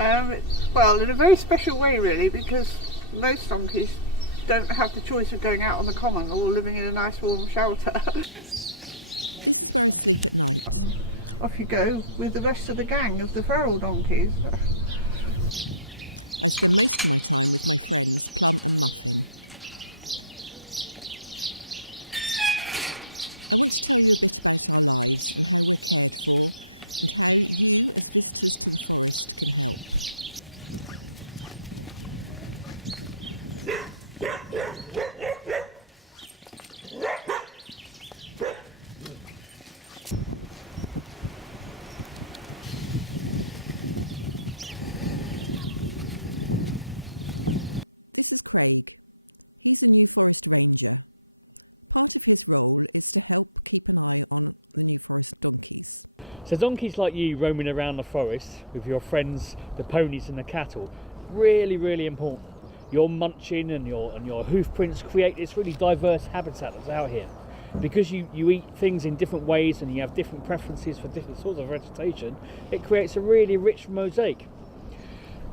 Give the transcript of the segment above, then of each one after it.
Well, in a very special way really, because most donkeys don't have the choice of going out on the common or living in a nice warm shelter. Off you go with the rest of the gang of the feral donkeys. So donkeys like you roaming around the forest with your friends, the ponies and the cattle, really important. Your munching and your hoof prints create this really diverse habitat that's out here. Because you eat things in different ways and you have different preferences for different sorts of vegetation, it creates a really rich mosaic.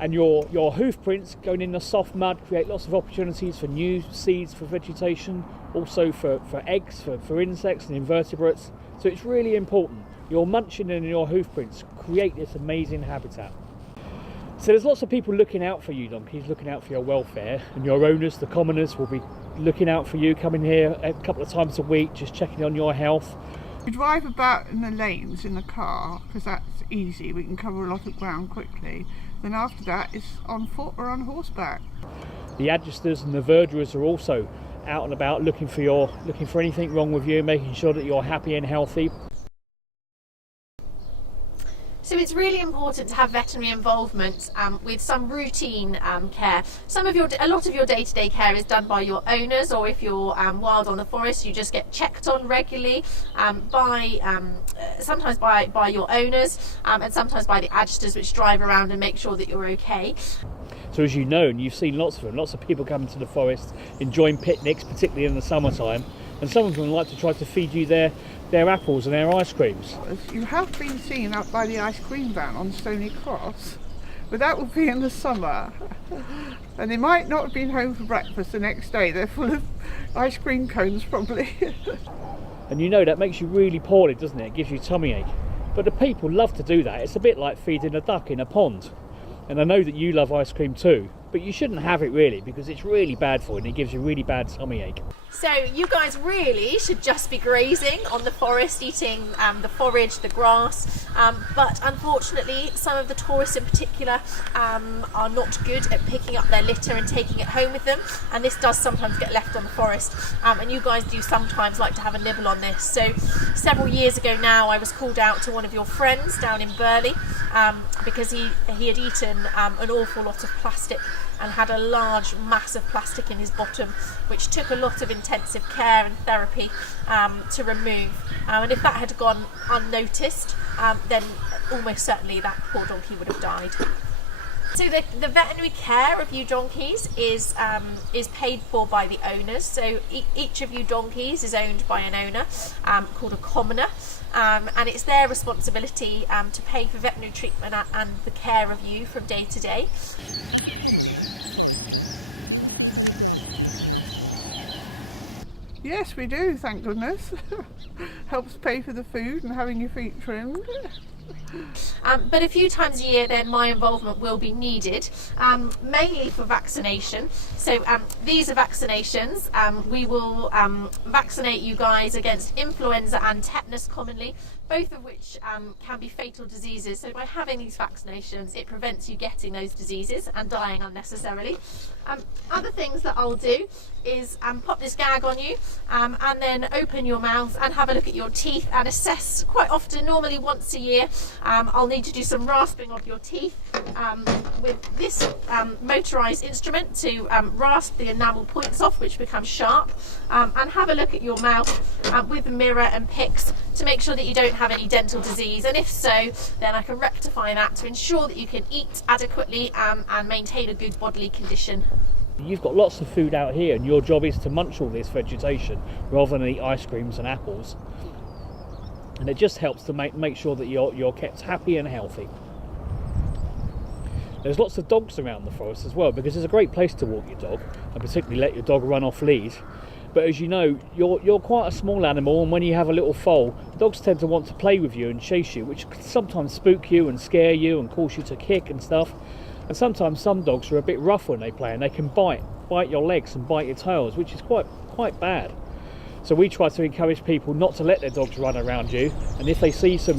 And your hoof prints going in the soft mud create lots of opportunities for new seeds for vegetation, also for eggs, for insects and invertebrates. So it's really important. Your munching and your hoof prints create this amazing habitat. So there's lots of people looking out for you donkeys, looking out for your welfare, and your owners, the commoners, will be looking out for you, coming here a couple of times a week, just checking on your health. We drive about in the lanes in the car because that's easy, we can cover a lot of ground quickly. Then after that it's on foot or on horseback. The adgesters and the verderers are also out and about looking for anything wrong with you, making sure that you're happy and healthy. So it's really important to have veterinary involvement with some routine care. A lot of your day-to-day care is done by your owners, or if you're wild on the forest, you just get checked on regularly sometimes by your owners and sometimes by the adgesters, which drive around and make sure that you're okay. So as you know, and you've seen lots of them, lots of people coming to the forest, enjoying picnics, particularly in the summertime, and some of them like to try to feed you their apples and their ice creams. You have been seen up by the ice cream van on Stony Cross, but that would be in the summer. And they might not have been home for breakfast the next day. They're full of ice cream cones probably. And you know that makes you really poorly, doesn't it? It gives you tummy ache. But the people love to do that. It's a bit like feeding a duck in a pond. And I know that you love ice cream too, but you shouldn't have it really, because it's really bad for you and it gives you really bad tummy ache. So you guys really should just be grazing on the forest, eating the forage, the grass, but unfortunately some of the tourists in particular are not good at picking up their litter and taking it home with them, and this does sometimes get left on the forest, and you guys do sometimes like to have a nibble on this. So several years ago now I was called out to one of your friends down in Burley because he had eaten an awful lot of plastic and had a large mass of plastic in his bottom, which took a lot of intensive care and therapy to remove. And if that had gone unnoticed, then almost certainly that poor donkey would have died. So the veterinary care of you donkeys is paid for by the owners. So each of you donkeys is owned by an owner called a commoner, and it's their responsibility to pay for veterinary treatment and the care of you from day to day. Yes, we do, thank goodness. Helps pay for the food and having your feet trimmed. But a few times a year then my involvement will be needed, mainly for vaccination. So these are vaccinations. We will vaccinate you guys against influenza and tetanus commonly, both of which can be fatal diseases. So by having these vaccinations, it prevents you getting those diseases and dying unnecessarily. Other things that I'll do is pop this gag on you and then open your mouth and have a look at your teeth and assess quite often, normally once a year. I'll need to do some rasping of your teeth with this motorised instrument to rasp the enamel points off, which become sharp, and have a look at your mouth with a mirror and picks to make sure that you don't have any dental disease, and if so, then I can rectify that to ensure that you can eat adequately and maintain a good bodily condition. You've got lots of food out here and your job is to munch all this vegetation rather than eat ice creams and apples, and it just helps to make sure that you're kept happy and healthy. There's lots of dogs around the forest as well, because it's a great place to walk your dog, and particularly let your dog run off lead. But as you know, you're quite a small animal, and when you have a little foal, dogs tend to want to play with you and chase you, which can sometimes spook you and scare you and cause you to kick and stuff. And sometimes some dogs are a bit rough when they play, and they can bite your legs and bite your tails, which is quite bad. So we try to encourage people not to let their dogs run around you, and if they see some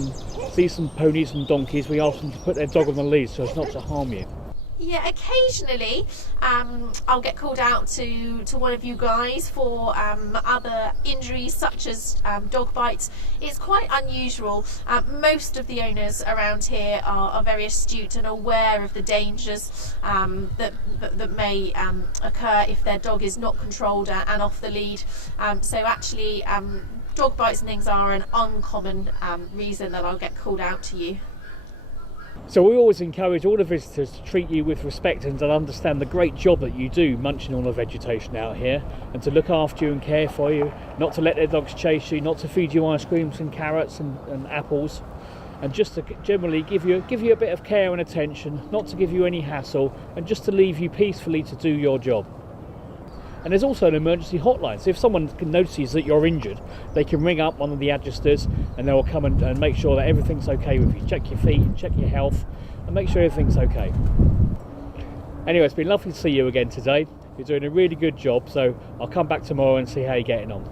ponies and donkeys, we ask them to put their dog on the lead so as not to harm you. Yeah, occasionally I'll get called out to one of you guys for other injuries such as dog bites. It's quite unusual. Most of the owners around here are very astute and aware of the dangers that may occur if their dog is not controlled and off the lead. So actually dog bites and things are an uncommon reason that I'll get called out to you. So we always encourage all the visitors to treat you with respect and to understand the great job that you do munching on the vegetation out here, and to look after you and care for you, not to let their dogs chase you, not to feed you ice creams and carrots and apples, and just to generally give you a bit of care and attention, not to give you any hassle, and just to leave you peacefully to do your job. And there's also an emergency hotline, so if someone notices that you're injured, they can ring up one of the adjusters and they'll come and make sure that everything's okay with you. Check your feet, check your health, and make sure everything's okay. Anyway, it's been lovely to see you again today. You're doing a really good job, so I'll come back tomorrow and see how you're getting on.